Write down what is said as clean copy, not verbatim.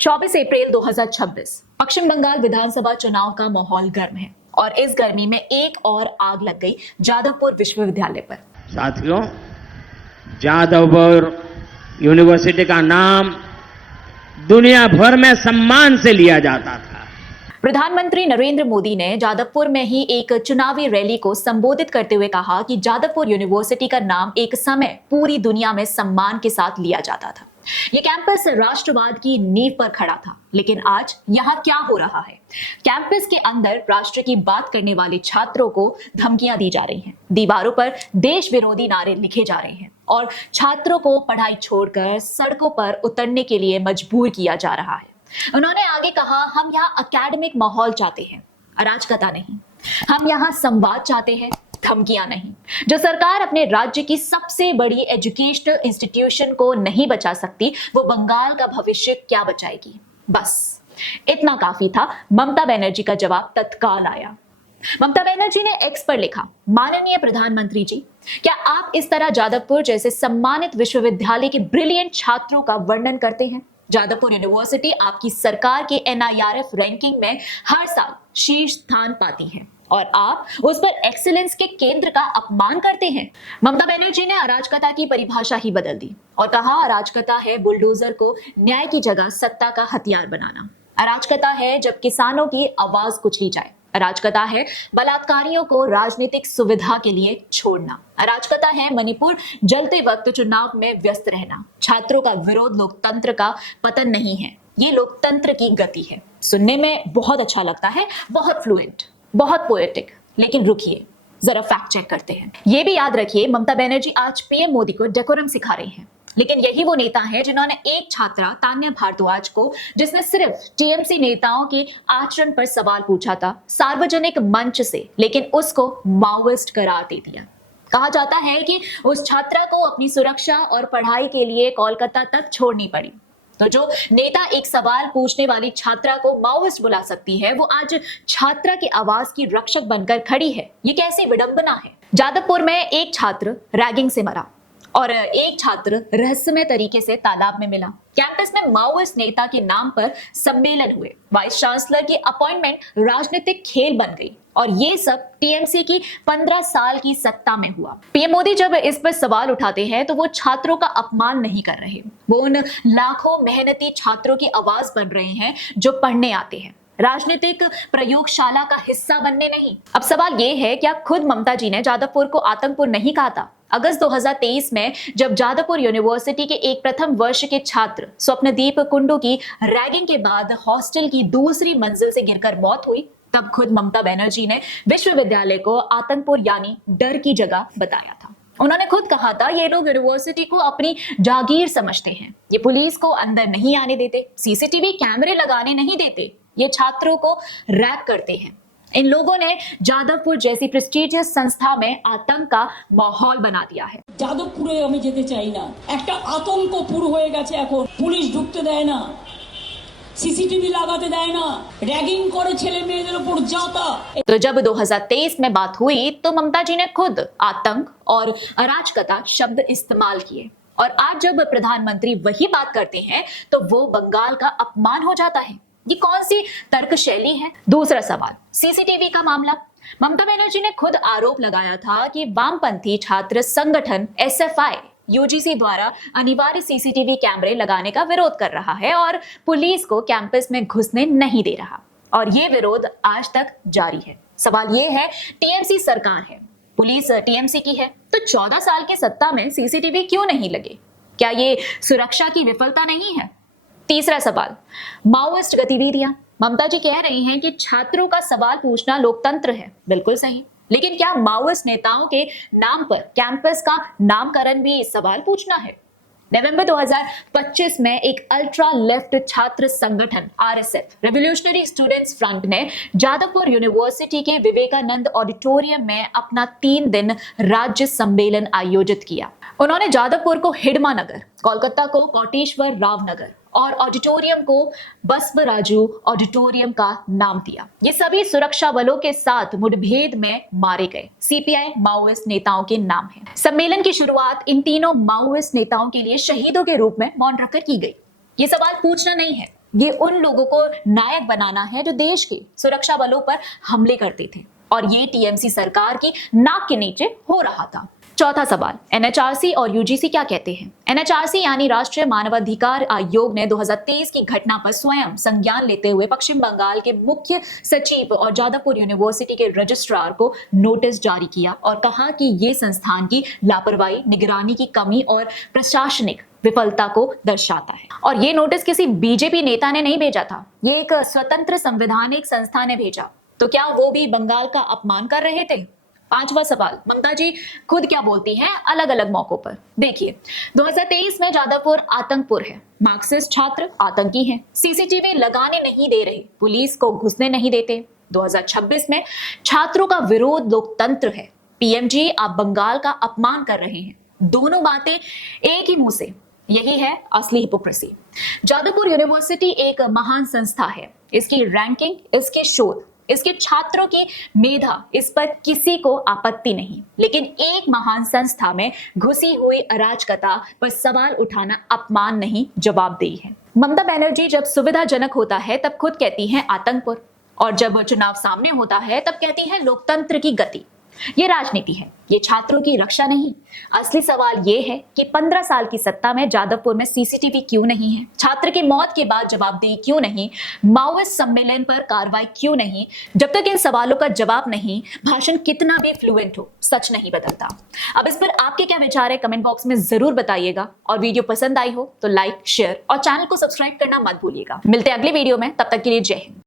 24 अप्रैल 2026 पश्चिम बंगाल विधानसभा चुनाव का माहौल गर्म है और इस गर्मी में एक और आग लग गई जादवपुर विश्वविद्यालय पर। साथियों, जादवपुर यूनिवर्सिटी का नाम दुनिया भर में सम्मान से लिया जाता था। प्रधानमंत्री नरेंद्र मोदी ने जादवपुर में ही एक चुनावी रैली को संबोधित करते हुए कहा कि जादवपुर यूनिवर्सिटी का नाम एक समय पूरी दुनिया में सम्मान के साथ लिया जाता था। ये कैंपस राष्ट्रवाद की नींव पर खड़ा था, लेकिन आज यहाँ क्या हो रहा है? कैंपस के अंदर राष्ट्र की बात करने वाले छात्रों को धमकियां दी जा रही हैं, दीवारों पर देश विरोधी नारे लिखे जा रहे हैं और छात्रों को पढ़ाई छोड़कर सड़कों पर उतरने के लिए मजबूर किया जा रहा है। उन्होंने आगे कहा, हम यहाँ एकेडमिक माहौल चाहते हैं, अराजकता नहीं। हम यहाँ संवाद चाहते हैं, धमकियां नहीं। जो सरकार अपने राज्य की सबसे बड़ी एजुकेशनल इंस्टीट्यूशन को नहीं बचा सकती, वो बंगाल का भविष्य क्या बचाएगी? बस इतना काफी था। ममता बनर्जी का जवाब तत्काल आया। ममता बनर्जी ने एक्स पर लिखा, माननीय प्रधानमंत्री जी, क्या आप इस तरह जादवपुर जैसे सम्मानित विश्वविद्यालय के ब्रिलियंट छात्रों का वर्णन करते हैं? जादवपुर यूनिवर्सिटी आपकी सरकार के NIRF रैंकिंग में हर साल शीर्ष स्थान पाती है और आप उस पर एक्सीलेंस के केंद्र का अपमान करते हैं। ममता बनर्जी ने अराजकता की परिभाषा ही बदल दी और कहा, अराजकता है बुलडोजर को न्याय की जगह सत्ता का हथियार बनाना। अराजकता है जब किसानों की आवाज कुचली जाए। अराजकता है बलात्कारियों को राजनीतिक सुविधा के लिए छोड़ना। अराजकता है मणिपुर जलते वक्त चुनाव में व्यस्त रहना। छात्रों का विरोध लोकतंत्र का पतन नहीं है, ये लोकतंत्र की गति है। सुनने में बहुत अच्छा लगता है, बहुत फ्लुएंट, बहुत पोएटिक, लेकिन रुकिए, जरा फैक्ट चेक करते हैं। ये भी याद रखिए, ममता बनर्जी आज PM मोदी को डेकोरम सिखा रही हैं, लेकिन यही वो नेता है जिन्होंने एक छात्रा तान्या भारद्वाज को, जिसने सिर्फ TMC नेताओं के आचरण पर सवाल पूछा था सार्वजनिक मंच से, लेकिन उसको माओइस्ट करार दे दिया। कहा जाता है कि उस छात्रा को अपनी सुरक्षा और पढ़ाई के लिए कोलकाता तक छोड़नी पड़ी। तो जो नेता एक सवाल पूछने वाली छात्रा को माओइस्ट बुला सकती है, वो आज छात्रा की आवाज की रक्षक बनकर खड़ी है। ये कैसी विडंबना है? जादवपुर में एक छात्र रैगिंग से मरा और एक छात्र रहस्यमय तरीके से तालाब में मिला। कैंपस में माओइस्ट नेता के नाम पर सम्मेलन हुए। वाइस चांसलर की अपॉइंटमेंट राजनीतिक खेल बन गई और ये सब TMC की 15 साल की सत्ता में हुआ। PM मोदी जब इस पर सवाल उठाते हैं तो वो छात्रों का अपमान नहीं कर रहे, वो उन लाखों मेहनती छात्रों की आवाज बन रहे हैं जो पढ़ने आते हैं, राजनीतिक प्रयोगशाला का हिस्सा बनने नहीं। अब सवाल ये है, क्या खुद ममता जी ने जादवपुर को आतंकपुर नहीं कहा था? अगस्त 2023 में जब जादवपुर यूनिवर्सिटी के एक प्रथम वर्ष के छात्र स्वप्नदीप कुंडू की रैगिंग के बाद हॉस्टल की दूसरी मंजिल से गिरकर मौत हुई, तब खुद ममता बनर्जी ने विश्वविद्यालय को आतंकपुर यानी डर की जगह बताया था। उन्होंने खुद कहा था, ये लोग यूनिवर्सिटी को अपनी जागीर समझते हैं, ये पुलिस को अंदर नहीं आने देते, CCTV कैमरे लगाने नहीं देते, ये छात्रों को रैप करते हैं। इन लोगों ने जादवपुर जैसी प्रेस्टिजियस संस्था में आतंक का माहौल बना दिया है। जादवपुरे আমি যেতে চাই না, একটা আতঙ্কপুর হয়ে গেছে এখন। পুলিশ ঢুকতে দেয় না, CCTV लगाते দেয় না, रैगिंग করে ছেলে মেয়েদের উপর जाता। तो जब 2023 में बात हुई तो ममता जी ने खुद आतंक और अराजकता शब्द इस्तेमाल किए और आज जब प्रधानमंत्री वही बात करते हैं तो वो बंगाल का अपमान हो जाता है। ये कौन सी तर्क शैली है? दूसरा सवाल, CCTV का मामला। ममता बनर्जी ने खुद आरोप लगाया था कि वामपंथी छात्र संगठन SFI UGC द्वारा अनिवार्य CCTV कैमरे लगाने का विरोध कर रहा है और पुलिस को कैंपस में घुसने नहीं दे रहा, और ये विरोध आज तक जारी है। सवाल ये है, TMC सरकार है, पुलिस TMC की है, तो 14 साल के सत्ता में CCTV क्यों नहीं लगे? क्या ये सुरक्षा की विफलता नहीं है? तीसरा सवाल, माओइस्ट गतिविधियां। ममता जी कह रही हैं कि छात्रों का सवाल पूछना लोकतंत्र है, बिल्कुल सही, लेकिन क्या माओइस्ट नेताओं के नाम पर कैंपस का नामकरण भी सवाल पूछना है? नवंबर 2025 में एक अल्ट्रा लेफ्ट छात्र संगठन RSF रेवोल्यूशनरी स्टूडेंट्स फ्रंट ने जादवपुर यूनिवर्सिटी के विवेकानंद ऑडिटोरियम में अपना 3 दिन राज्य सम्मेलन आयोजित किया। उन्होंने जादवपुर को हिडमा नगर, कोलकाता को कोटेश्वर राव नगर और ऑडिटोरियम को बसवराजू ऑडिटोरियम का नाम दिया। ये सभी सुरक्षा बलों के साथ मुठभेड़ में मारे गए CPI माओइस्ट नेताओं के नाम हैं। सम्मेलन की शुरुआत इन तीनों माओइस्ट नेताओं के लिए शहीदों के रूप में मौन रखकर की गई। ये सवाल पूछना नहीं है, ये उन लोगों को नायक बनाना है जो देश के सुरक्षा बलों पर हमले करते थे, और ये टीएमसी सरकार की नाक के नीचे हो रहा था। चौथा सवाल, एनएचआरसी और यूजीसी क्या कहते हैं? एनएचआरसी यानी राष्ट्रीय मानवाधिकार आयोग ने 2023 की घटना पर स्वयं संज्ञान लेते हुए पश्चिम बंगाल के मुख्य सचिव और जादवपुर यूनिवर्सिटी के रजिस्ट्रार को नोटिस जारी किया और कहा कि ये संस्थान की लापरवाही, निगरानी की कमी और प्रशासनिक विफलता को दर्शाता है। और ये नोटिस किसी बीजेपी नेता ने नहीं भेजा था, ये एक स्वतंत्र संवैधानिक संस्था ने भेजा। तो क्या वो भी बंगाल का अपमान कर रहे थे? पांचवा सवाल, ममता जी खुद क्या बोलती हैं अलग अलग मौकों पर? देखिए, 2023 में जादवपुर आतंकपुर है, मार्क्सिस्ट छात्र आतंकी हैं, सीसीटीवी लगाने नहीं दे रहे, पुलिस को घुसने नहीं देते। 2026 में छात्रों का विरोध लोकतंत्र है, पीएमजी आप बंगाल का अपमान कर रहे हैं। दोनों बातें एक ही मुंह से, यही है असली हिपोक्रेसी। जादवपुर यूनिवर्सिटी एक महान संस्था है, इसकी रैंकिंग, इसके शोध, इसके छात्रों की मेधा, इस पर किसी को आपत्ति नहीं, लेकिन एक महान संस्था में घुसी हुई अराजकता पर सवाल उठाना अपमान नहीं, जवाबदेही है। ममता बनर्जी जब सुविधाजनक होता है तब खुद कहती हैं आतंकपुर, और जब चुनाव सामने होता है तब कहती है लोकतंत्र की गति। ये राजनीति है, ये छात्रों की रक्षा नहीं। असली सवाल ये है कि 15 साल की सत्ता में जादवपुर में सीसीटीवी क्यों नहीं है? छात्र की मौत के बाद जवाबदेही क्यों नहीं? माओवादी सम्मेलन पर कार्रवाई क्यों नहीं? जब तक इन सवालों का जवाब नहीं, भाषण कितना भी फ्लुएंट हो, सच नहीं बदलता। अब इस पर आपके क्या विचार है, कमेंट बॉक्स में जरूर बताइएगा। और वीडियो पसंद आई हो तो लाइक, शेयर और चैनल को सब्सक्राइब करना मत भूलिएगा। मिलते हैं अगले वीडियो में, तब तक के लिए जय हिंद।